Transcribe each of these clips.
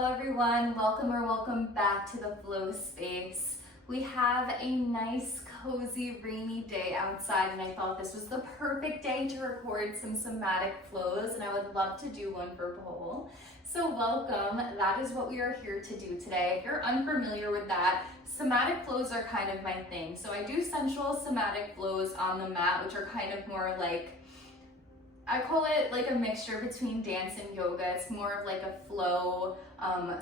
Hello everyone, welcome or welcome back to the flow space. We have a nice, cozy, rainy day outside and I thought this was the perfect day to record some somatic flows and I would love to do one for pole. So welcome, that is what we are here to do today. If you're unfamiliar with that, somatic flows are kind of my thing. So I do sensual somatic flows on the mat, which are kind of more like, I call it like a mixture between dance and yoga. It's more of like a flow,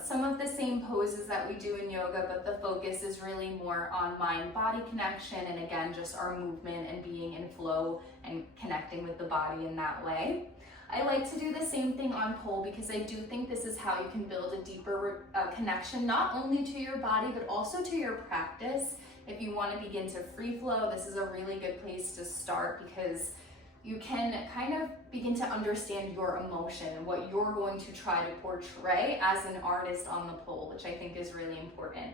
some of the same poses that we do in yoga, but the focus is really more on mind-body connection and again, just our movement and being in flow and connecting with the body in that way. I like to do the same thing on pole because I do think this is how you can build a deeper connection, not only to your body, but also to your practice. If you want to begin to free flow, this is a really good place to start because you can kind of begin to understand your emotion and what you're going to try to portray as an artist on the pole, which I think is really important.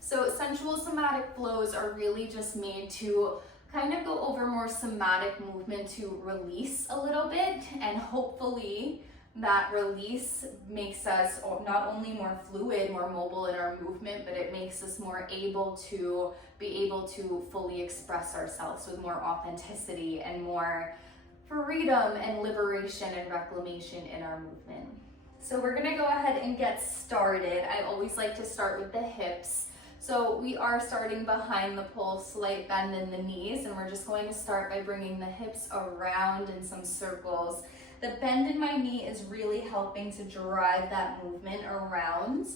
So sensual somatic flows are really just made to kind of go over more somatic movement to release a little bit, and hopefully that release makes us not only more fluid, more mobile in our movement, but it makes us more able to fully express ourselves with more authenticity and more freedom and liberation and reclamation in our movement. So we're gonna go ahead and get started. I always like to start with the hips. So we are starting behind the pole, slight bend in the knees, and we're just going to start by bringing the hips around in some circles. The bend in my knee is really helping to drive that movement around.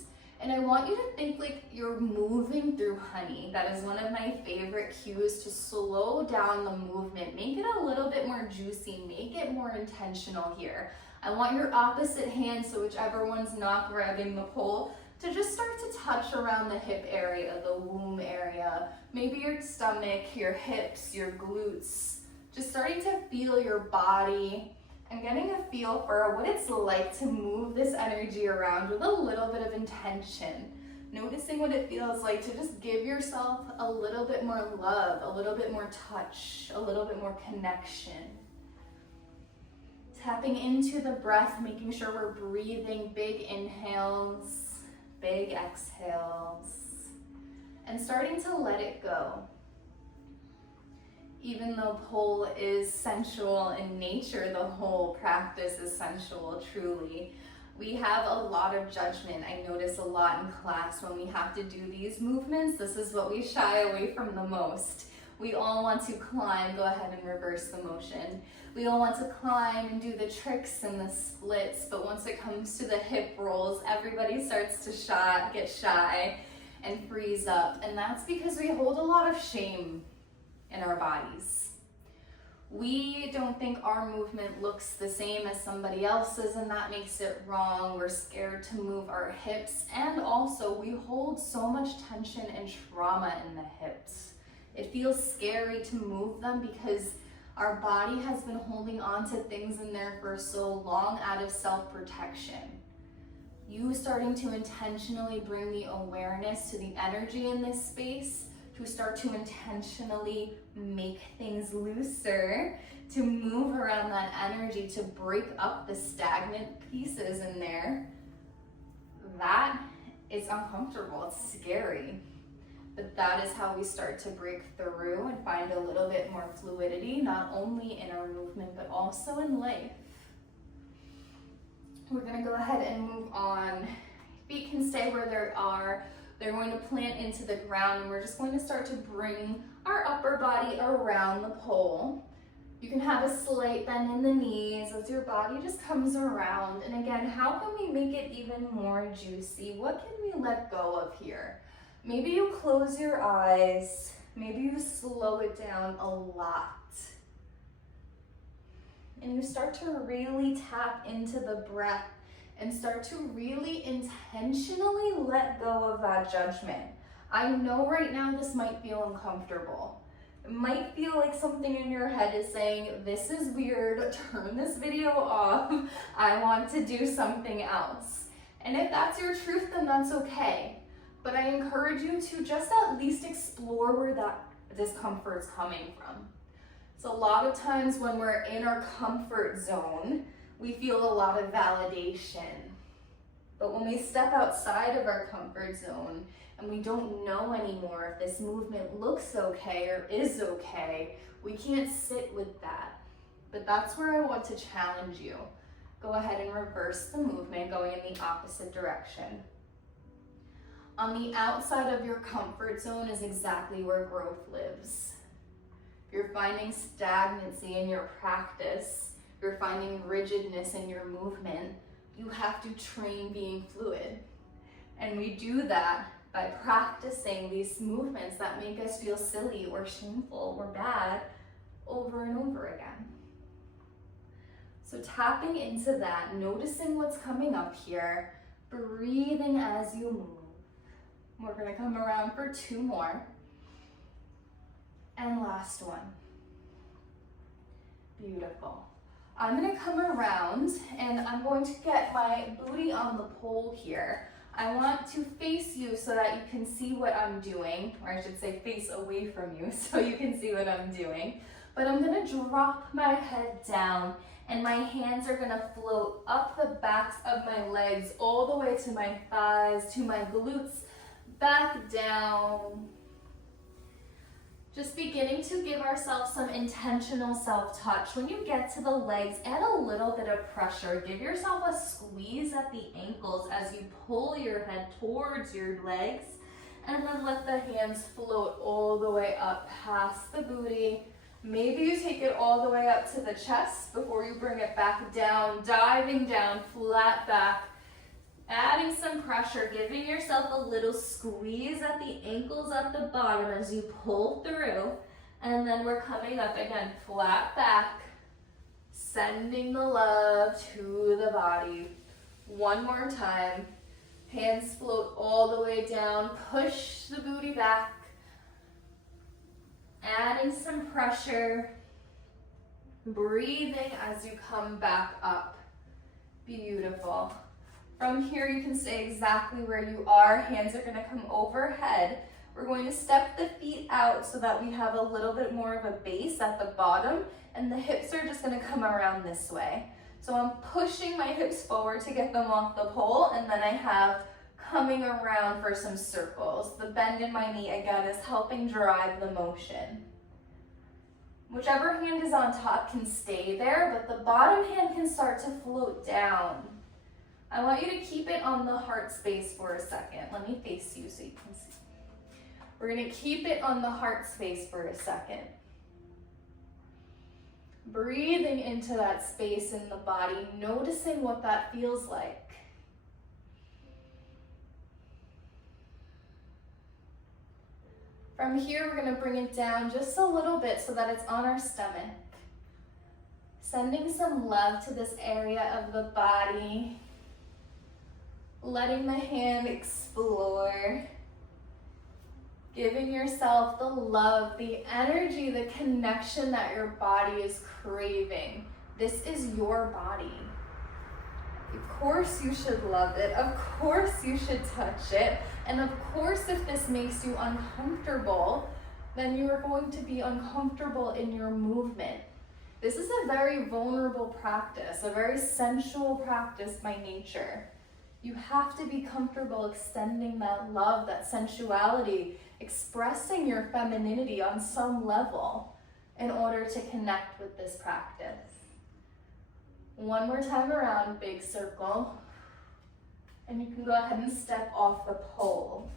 And I want you to think like you're moving through honey. That is one of my favorite cues to slow down the movement. Make it a little bit more juicy, make it more intentional here. I want your opposite hand, so whichever one's not grabbing the pole, to just start to touch around the hip area, the womb area, maybe your stomach, your hips, your glutes. Just starting to feel your body and getting a feel for what it's like to move this energy around with a little bit of intention. Noticing what it feels like to just give yourself a little bit more love, a little bit more touch, a little bit more connection. Tapping into the breath, making sure we're breathing big inhales, big exhales, and starting to let it go. Even though pole is sensual in nature, the whole practice is sensual, truly. We have a lot of judgment. I notice a lot in class when we have to do these movements. This is what we shy away from the most. We all want to climb. Go ahead and reverse the motion. We all want to climb and do the tricks and the splits, but once it comes to the hip rolls, everybody starts to get shy and freeze up. And that's because we hold a lot of shame in our bodies. We don't think our movement looks the same as somebody else's, and that makes it wrong. We're scared to move our hips, and also we hold so much tension and trauma in the hips. It feels scary to move them because our body has been holding on to things in there for so long out of self-protection. You starting to intentionally bring the awareness to the energy in this space, to start to intentionally make things looser, to move around that energy, to break up the stagnant pieces in there. That is uncomfortable, it's scary. But that is how we start to break through and find a little bit more fluidity, not only in our movement, but also in life. We're gonna go ahead and move on. Feet can stay where they are. They're going to plant into the ground, and we're just going to start to bring our upper body around the pole. You can have a slight bend in the knees as your body just comes around. And again, how can we make it even more juicy? What can we let go of here? Maybe you close your eyes. Maybe you slow it down a lot. And you start to really tap into the breath and start to really intentionally let go of that judgment. I know right now this might feel uncomfortable. It might feel like something in your head is saying, this is weird, turn this video off, I want to do something else. And if that's your truth, then that's okay. But I encourage you to just at least explore where that discomfort is coming from. So a lot of times when we're in our comfort zone, we feel a lot of validation. But when we step outside of our comfort zone and we don't know anymore if this movement looks okay or is okay, we can't sit with that. But that's where I want to challenge you. Go ahead and reverse the movement, going in the opposite direction. On the outside of your comfort zone is exactly where growth lives. If you're finding stagnancy in your practice, you're finding rigidness in your movement, you have to train being fluid. And we do that by practicing these movements that make us feel silly or shameful or bad over and over again. So tapping into that, noticing what's coming up here, breathing as you move. We're gonna come around for 2 more. And last one. Beautiful. I'm gonna come around and I'm going to get my booty on the pole here. I want to face you so that you can see what I'm doing, or I should say face away from you so you can see what I'm doing. But I'm gonna drop my head down and my hands are gonna float up the backs of my legs all the way to my thighs, to my glutes, back down. Just beginning to give ourselves some intentional self-touch. When you get to the legs, add a little bit of pressure. Give yourself a squeeze at the ankles as you pull your head towards your legs, and then let the hands float all the way up past the booty. Maybe you take it all the way up to the chest before you bring it back down, diving down, flat back, adding some pressure, giving yourself a little squeeze at the ankles at the bottom as you pull through. And then we're coming up again, flat back, sending the love to the body. One more time. Hands float all the way down, push the booty back. Adding some pressure, breathing as you come back up. Beautiful. From here, you can stay exactly where you are. Hands are gonna come overhead. We're going to step the feet out so that we have a little bit more of a base at the bottom, and the hips are just gonna come around this way. So I'm pushing my hips forward to get them off the pole, and then I have coming around for some circles. The bend in my knee, again, is helping drive the motion. Whichever hand is on top can stay there, but the bottom hand can start to float down. I want you to keep it on the heart space for a second. Let me face you so you can see. We're gonna keep it on the heart space for a second. Breathing into that space in the body, noticing what that feels like. From here, we're gonna bring it down just a little bit so that it's on our stomach. Sending some love to this area of the body. Letting the hand explore. Giving yourself the love, the energy, the connection that your body is craving. This is your body. Of course you should love it. Of course you should touch it. And of course, if this makes you uncomfortable, then you are going to be uncomfortable in your movement. This is a very vulnerable practice, a very sensual practice by nature. You have to be comfortable extending that love, that sensuality, expressing your femininity on some level in order to connect with this practice. One more time around, big circle. And you can go ahead and step off the pole.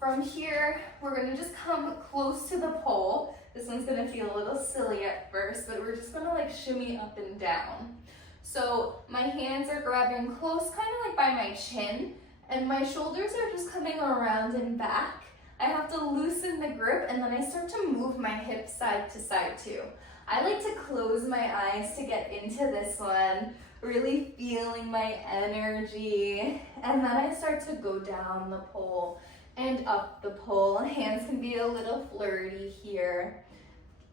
From here, we're gonna just come close to the pole. This one's gonna feel a little silly at first, but we're just gonna like shimmy up and down. So my hands are grabbing close, kind of like by my chin, and my shoulders are just coming around and back. I have to loosen the grip, and then I start to move my hips side to side too. I like to close my eyes to get into this one, really feeling my energy, and then I start to go down the pole and up the pole. Hands can be a little flirty here,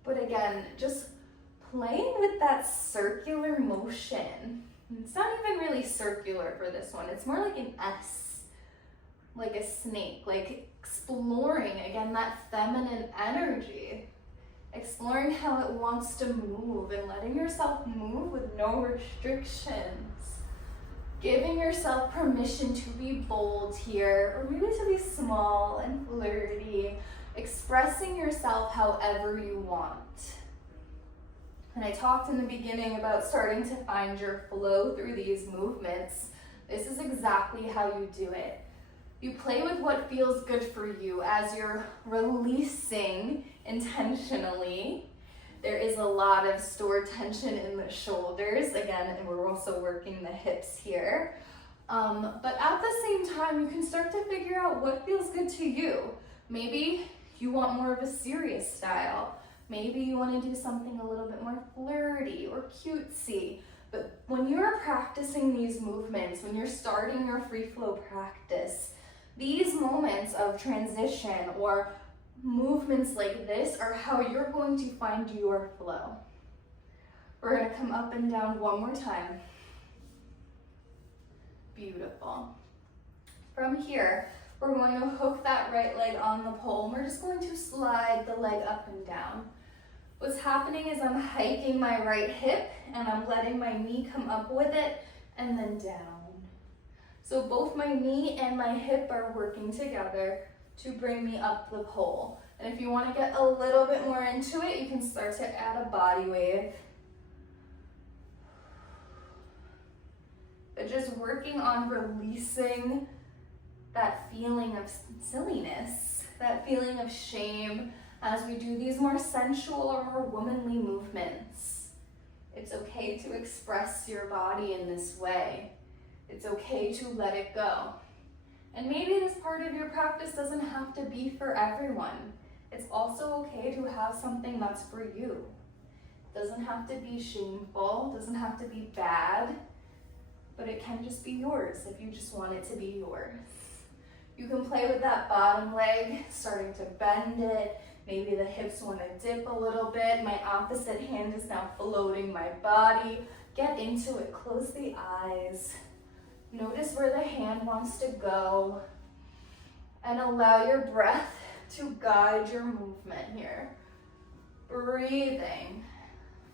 but again, just playing with that circular motion. It's not even really circular for this one. It's more like an S, like a snake, like exploring, again, that feminine energy. Exploring how it wants to move and letting yourself move with no restrictions. Giving yourself permission to be bold here, or maybe to be small and flirty, expressing yourself however you want. And I talked in the beginning about starting to find your flow through these movements. This is exactly how you do it. You play with what feels good for you as you're releasing intentionally. There is a lot of stored tension in the shoulders, again, and we're also working the hips here. But at the same time, you can start to figure out what feels good to you. Maybe you want more of a serious style. Maybe you want to do something a little bit more flirty or cutesy. But when you're practicing these movements, when you're starting your free flow practice, these moments of transition or movements like this are how you're going to find your flow. We're going to come up and down one more time. Beautiful. From here, we're going to hook that right leg on the pole, and we're just going to slide the leg up and down. What's happening is I'm hiking my right hip, and I'm letting my knee come up with it, and then down. So both my knee and my hip are working together to bring me up the pole. And if you want to get a little bit more into it, you can start to add a body wave. But just working on releasing that feeling of silliness, that feeling of shame as we do these more sensual or more womanly movements. It's okay to express your body in this way. It's okay to let it go. And maybe this part of your practice doesn't have to be for everyone. It's also okay to have something that's for you. It doesn't have to be shameful, doesn't have to be bad, but it can just be yours if you just want it to be yours. You can play with that bottom leg, starting to bend it. Maybe the hips want to dip a little bit. My opposite hand is now floating my body. Get into it, close the eyes. Notice where the hand wants to go, and allow your breath to guide your movement here. Breathing,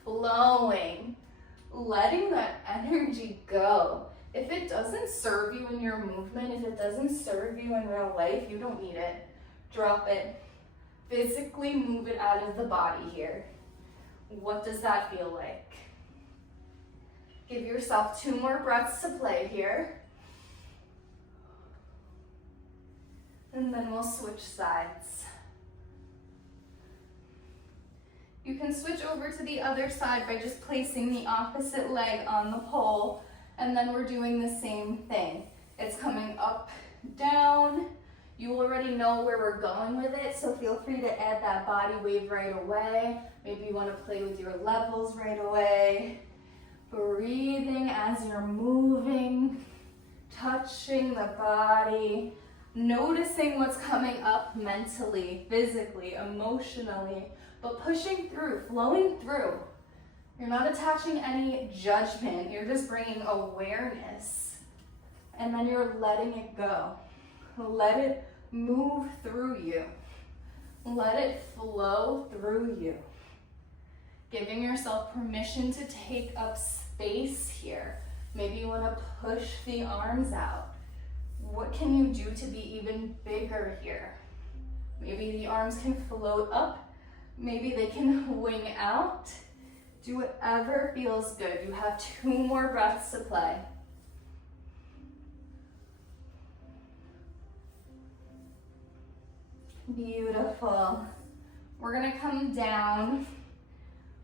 flowing, letting that energy go. If it doesn't serve you in your movement, if it doesn't serve you in real life, you don't need it. Drop it. Physically move it out of the body here. What does that feel like? Give yourself 2 more breaths to play here. And then we'll switch sides. You can switch over to the other side by just placing the opposite leg on the pole, and then we're doing the same thing. It's coming up, down. You already know where we're going with it, so feel free to add that body wave right away. Maybe you want to play with your levels right away. Breathing as you're moving, touching the body, noticing what's coming up mentally, physically, emotionally, but pushing through, flowing through. You're not attaching any judgment, you're just bringing awareness, and then you're letting it go. Let it move through you. Let it flow through you. Giving yourself permission to take up space here. Maybe you want to push the arms out. What can you do to be even bigger here? Maybe the arms can float up. Maybe they can wing out. Do whatever feels good. You have 2 more breaths to play. Beautiful. We're gonna come down.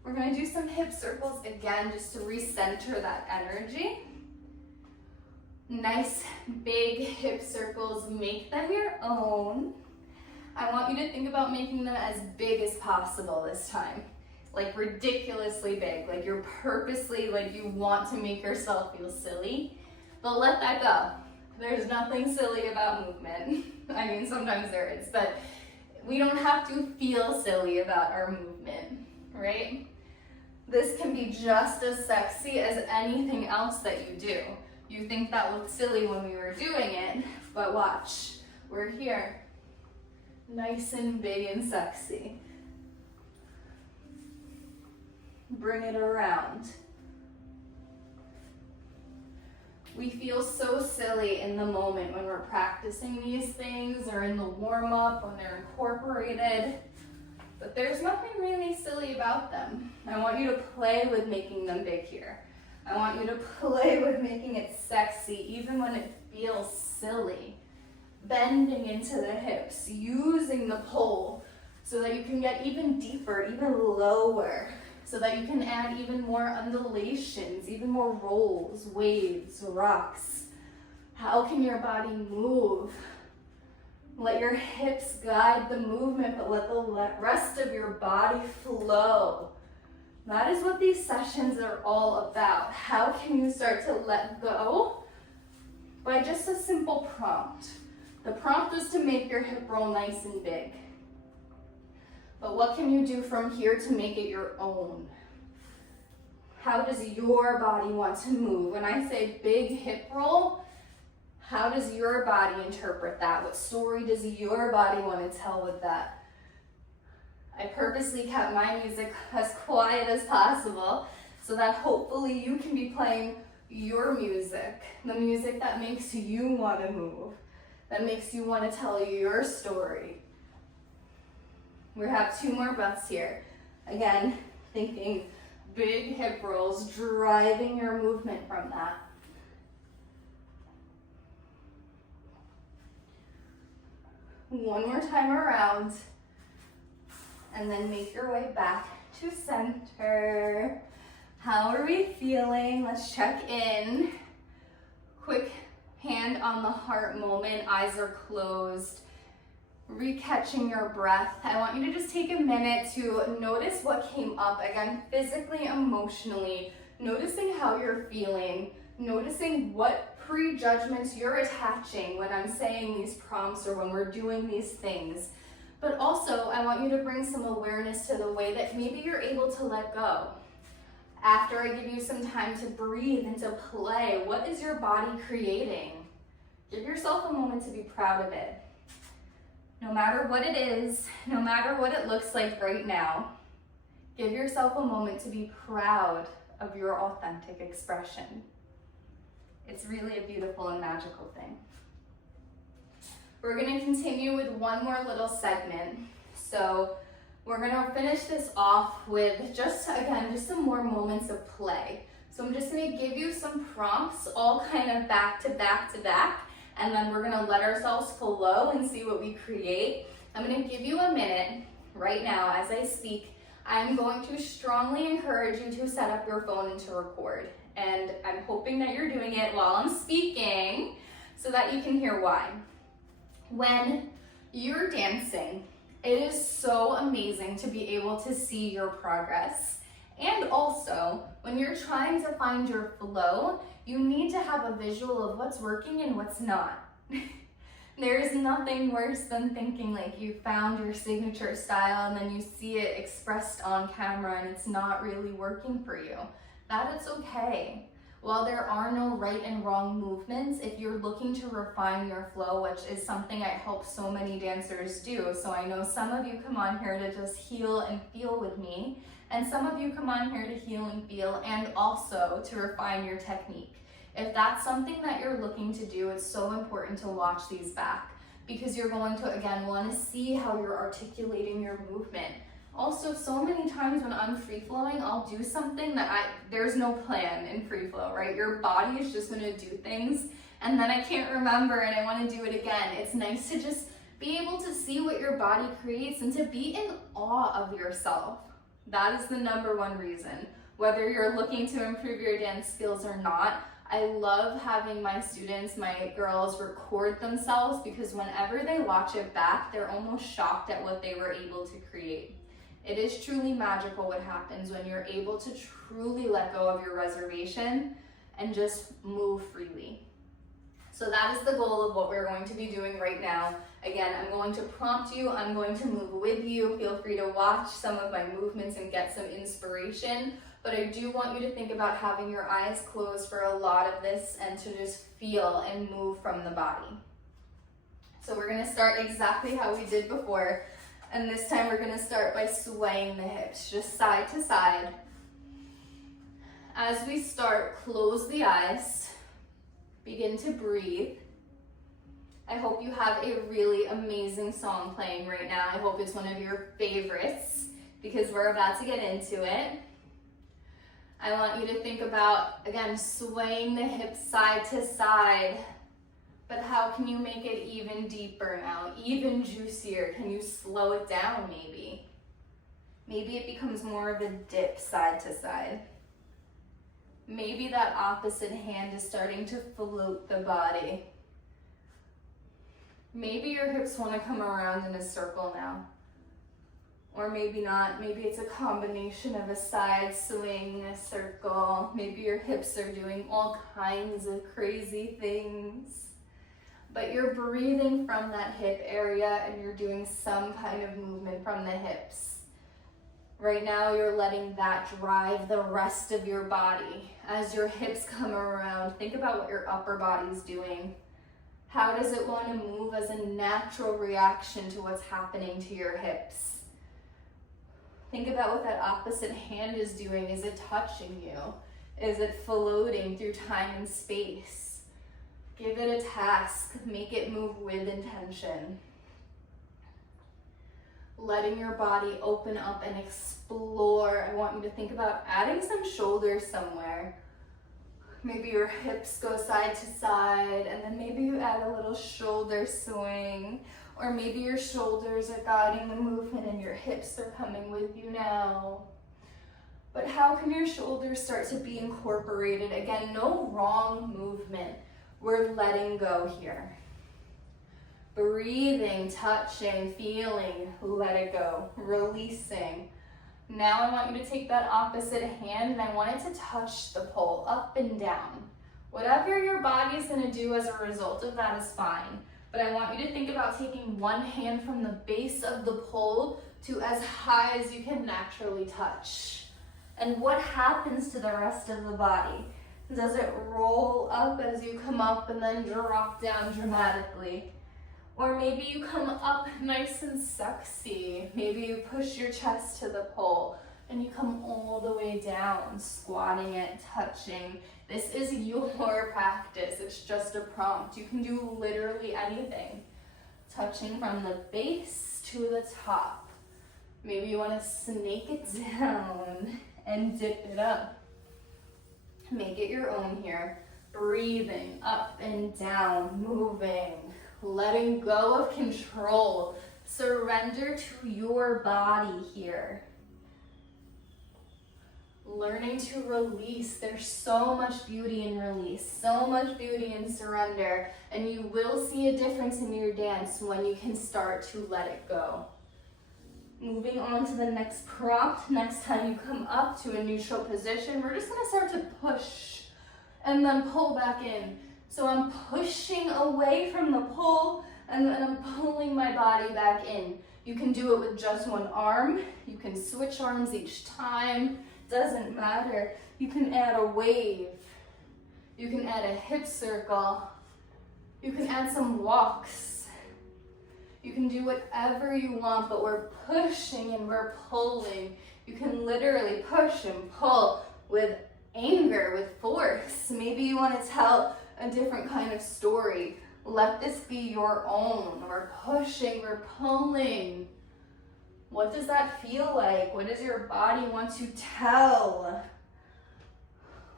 We're gonna do some hip circles again, just to recenter that energy. Nice big hip circles, make them your own. I want you to think about making them as big as possible this time. Like ridiculously big, like you're purposely, like you want to make yourself feel silly, but let that go. There's nothing silly about movement. I mean, sometimes there is, but we don't have to feel silly about our movement, right? This can be just as sexy as anything else that you do. You think that looked silly when we were doing it, but watch, we're here. Nice and big and sexy. Bring it around. We feel so silly in the moment when we're practicing these things or in the warm-up when they're incorporated, but there's nothing really silly about them. I want you to play with making them big here. I want you to play with making it sexy, even when it feels silly. Bending into the hips, using the pole so that you can get even deeper, even lower, so that you can add even more undulations, even more rolls, waves, rocks. How can your body move? Let your hips guide the movement, but let the rest of your body flow. That is what these sessions are all about. How can you start to let go? By just a simple prompt. The prompt is to make your hip roll nice and big. But what can you do from here to make it your own? How does your body want to move? When I say big hip roll, how does your body interpret that? What story does your body want to tell with that? I purposely kept my music as quiet as possible so that hopefully you can be playing your music, the music that makes you want to move, that makes you want to tell your story. We have 2 more breaths here. Again, thinking big hip rolls, driving your movement from that. One more time around, and then make your way back to center. How are we feeling? Let's check in. Quick hand on the heart moment, eyes are closed. Recatching your breath. I want you to just take a minute to notice what came up, again, physically, emotionally, noticing how you're feeling, noticing what prejudgments you're attaching when I'm saying these prompts or when we're doing these things. But also, I want you to bring some awareness to the way that maybe you're able to let go. After I give you some time to breathe and to play, what is your body creating? Give yourself a moment to be proud of it. No matter what it is, no matter what it looks like right now, give yourself a moment to be proud of your authentic expression. It's really a beautiful and magical thing. We're going to continue with one more little segment. So we're going to finish this off with just some more moments of play. So I'm just going to give you some prompts, all kind of back to back to back. And then we're gonna let ourselves flow and see what we create. I'm gonna give you a minute right now as I speak. I'm going to strongly encourage you to set up your phone and to record. And I'm hoping that you're doing it while I'm speaking so that you can hear why. When you're dancing, it is so amazing to be able to see your progress. And also, when you're trying to find your flow, you need to have a visual of what's working and what's not. There is nothing worse than thinking like you found your signature style and then you see it expressed on camera and it's not really working for you. That is okay. While there are no right and wrong movements, if you're looking to refine your flow, which is something I help so many dancers do, so I know some of you come on here to just heal and feel with me, and some of you come on here to heal and feel and also to refine your technique. If that's something that you're looking to do, it's so important to watch these back because you're going to, again, want to see how you're articulating your movement. Also, so many times when I'm free flowing, I'll do something that there's no plan in free flow, right? Your body is just going to do things and then I can't remember and I want to do it again. It's nice to just be able to see what your body creates and to be in awe of yourself. That is the number one reason. Whether you're looking to improve your dance skills or not, I love having my students, my girls, record themselves because whenever they watch it back, they're almost shocked at what they were able to create. It is truly magical what happens when you're able to truly let go of your reservation and just move freely. So that is the goal of what we're going to be doing right now. Again, I'm going to prompt you, I'm going to move with you. Feel free to watch some of my movements and get some inspiration. But I do want you to think about having your eyes closed for a lot of this and to just feel and move from the body. So we're gonna start exactly how we did before. And this time we're gonna start by swaying the hips, just side to side. As we start, close the eyes. Begin to breathe. I hope you have a really amazing song playing right now. I hope it's one of your favorites because we're about to get into it. I want you to think about, again, swaying the hips side to side, but how can you make it even deeper now, even juicier? Can you slow it down maybe? Maybe it becomes more of a dip side to side. Maybe that opposite hand is starting to float the body. Maybe your hips want to come around in a circle now. Or maybe not. Maybe it's a combination of a side swing, a circle. Maybe your hips are doing all kinds of crazy things. But you're breathing from that hip area and you're doing some kind of movement from the hips. Right now you're letting that drive the rest of your body. As your hips come around, think about what your upper body's doing. How does it want to move as a natural reaction to what's happening to your hips? Think about what that opposite hand is doing. Is it touching you? Is it floating through time and space? Give it a task. Make it move with intention. Letting your body open up and explore. I want you to think about adding some shoulders somewhere. Maybe your hips go side to side, and then maybe you add a little shoulder swing, or maybe your shoulders are guiding the movement and your hips are coming with you now. But how can your shoulders start to be incorporated? Again, no wrong movement. We're letting go here. Breathing, touching, feeling, let it go, releasing. Now I want you to take that opposite hand and I want it to touch the pole up and down. Whatever your body is going to do as a result of that is fine. But I want you to think about taking one hand from the base of the pole to as high as you can naturally touch. And what happens to the rest of the body? Does it roll up as you come up and then drop down dramatically? Or maybe you come up nice and sexy. Maybe you push your chest to the pole and you come all the way down, squatting it, touching. This is your practice. It's just a prompt. You can do literally anything. Touching from the base to the top. Maybe you want to snake it down and dip it up. Make it your own here. Breathing up and down, moving. Letting go of control. Surrender to your body here. Learning to release. There's so much beauty in release, so much beauty in surrender, and you will see a difference in your dance when you can start to let it go. Moving on to the next prompt. Next time you come up to a neutral position, we're just going to start to push and then pull back in. So I'm pushing away from the pole and then I'm pulling my body back in. You can do it with just one arm. You can switch arms each time. Doesn't matter. You can add a wave. You can add a hip circle. You can add some walks. You can do whatever you want, but we're pushing and we're pulling. You can literally push and pull with anger, with force. Maybe you want to tell a different kind of story. Let this be your own. We're pushing, we're pulling. What does that feel like? What does your body want to tell?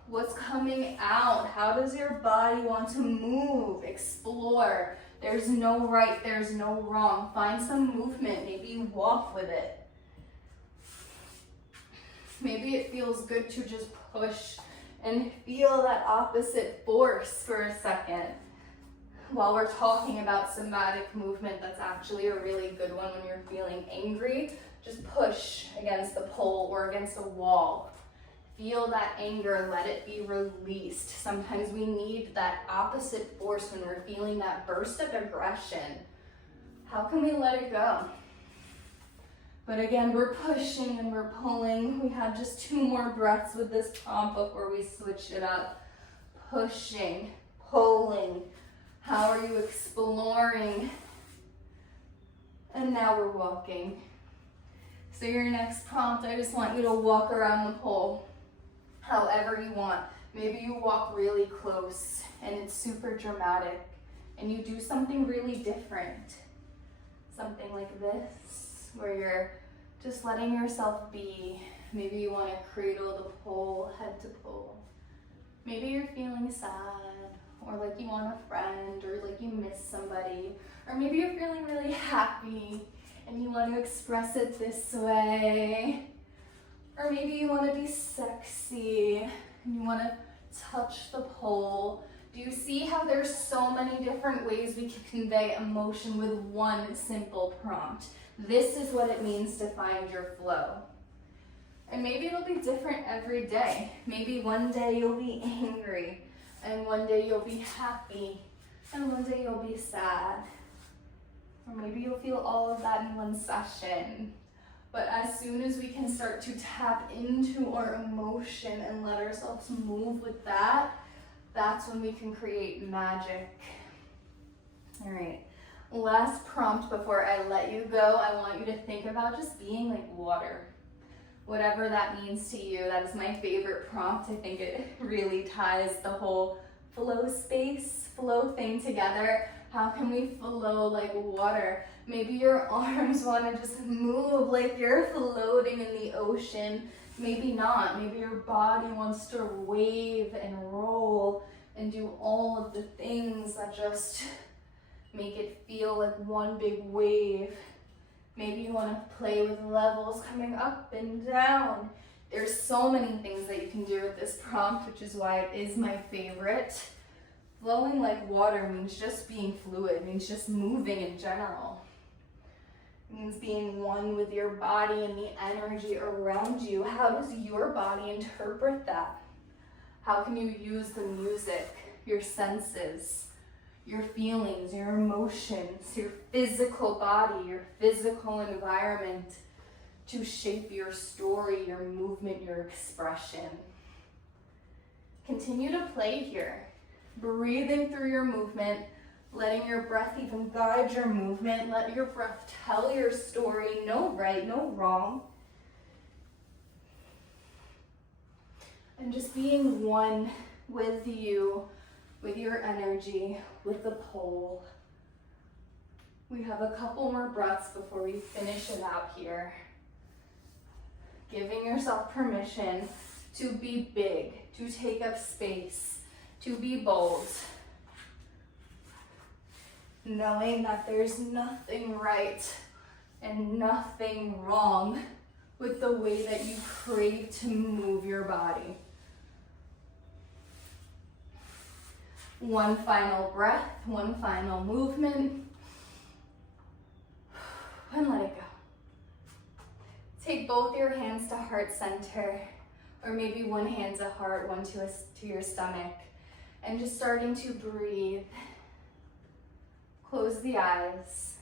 What's coming out? How does your body want to move? Explore. There's no right, there's no wrong. Find some movement. Maybe you walk with it. Maybe it feels good to just push and feel that opposite force for a second. While we're talking about somatic movement, that's actually a really good one when you're feeling angry. Just push against the pole or against a wall. Feel that anger, let it be released. Sometimes we need that opposite force when we're feeling that burst of aggression. How can we let it go? But again, we're pushing and we're pulling. We have just 2 more breaths with this prompt before we switch it up. Pushing, pulling. How are you exploring? And now we're walking. So your next prompt, I just want you to walk around the pole however you want. Maybe you walk really close and it's super dramatic and you do something really different. Something like this, where you're just letting yourself be. Maybe you want to cradle the pole, head to pole. Maybe you're feeling sad, or like you want a friend, or like you miss somebody. Or maybe you're feeling really happy and you want to express it this way. Or maybe you want to be sexy and you want to touch the pole. Do you see how there's so many different ways we can convey emotion with one simple prompt? This is what it means to find your flow. And maybe it'll be different every day. Maybe one day you'll be angry, and one day you'll be happy, and one day you'll be sad. Or maybe you'll feel all of that in one session. But as soon as we can start to tap into our emotion and let ourselves move with that, that's when we can create magic. All right, last prompt before I let you go, I want you to think about just being like water. Whatever that means to you, that is my favorite prompt. I think it really ties the whole flow space, flow thing together. How can we flow like water? Maybe your arms want to just move like you're floating in the ocean. Maybe not. Maybe your body wants to wave and roll and do all of the things that just make it feel like one big wave. Maybe you want to play with levels coming up and down. There's so many things that you can do with this prompt, which is why it is my favorite. Flowing like water means just being fluid, means just moving in general. It means being one with your body and the energy around you. How does your body interpret that? How can you use the music, your senses, your feelings, your emotions, your physical body, your physical environment to shape your story, your movement, your expression? Continue to play here, breathing through your movement, letting your breath even guide your movement. Let your breath tell your story. No right, no wrong. And just being one with you, with your energy, with the pole. We have a couple more breaths before we finish it out here. Giving yourself permission to be big, to take up space, to be bold. Knowing that there's nothing right and nothing wrong with the way that you crave to move your body. One final breath, one final movement, and let it go. Take both your hands to heart center, or maybe one hand to heart, one to your stomach, and just starting to breathe. Close the eyes.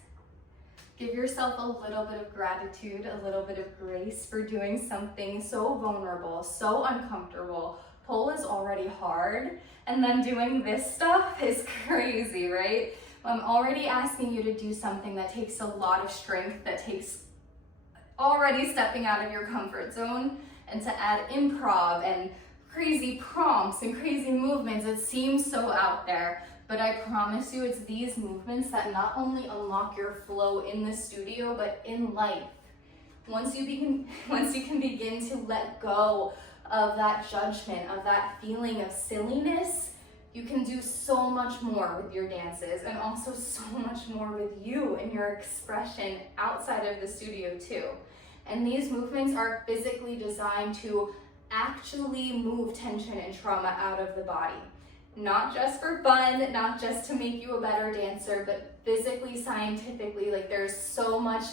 Give yourself a little bit of gratitude, a little bit of grace for doing something so vulnerable, so uncomfortable. Pole is already hard, and then doing this stuff is crazy, right? I'm already asking you to do something that takes a lot of strength, that takes already stepping out of your comfort zone, and to add improv and crazy prompts and crazy movements. It seems so out there. But I promise you, it's these movements that not only unlock your flow in the studio, but in life. Once you can begin to let go of that judgment, of that feeling of silliness, you can do so much more with your dances, and also so much more with you and your expression outside of the studio too. And these movements are physically designed to actually move tension and trauma out of the body. Not just for fun, not just to make you a better dancer, but physically, scientifically, like there's so much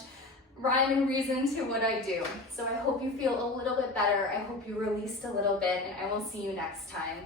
rhyme and reason to what I do. So I hope you feel a little bit better. I hope you released a little bit, and I will see you next time.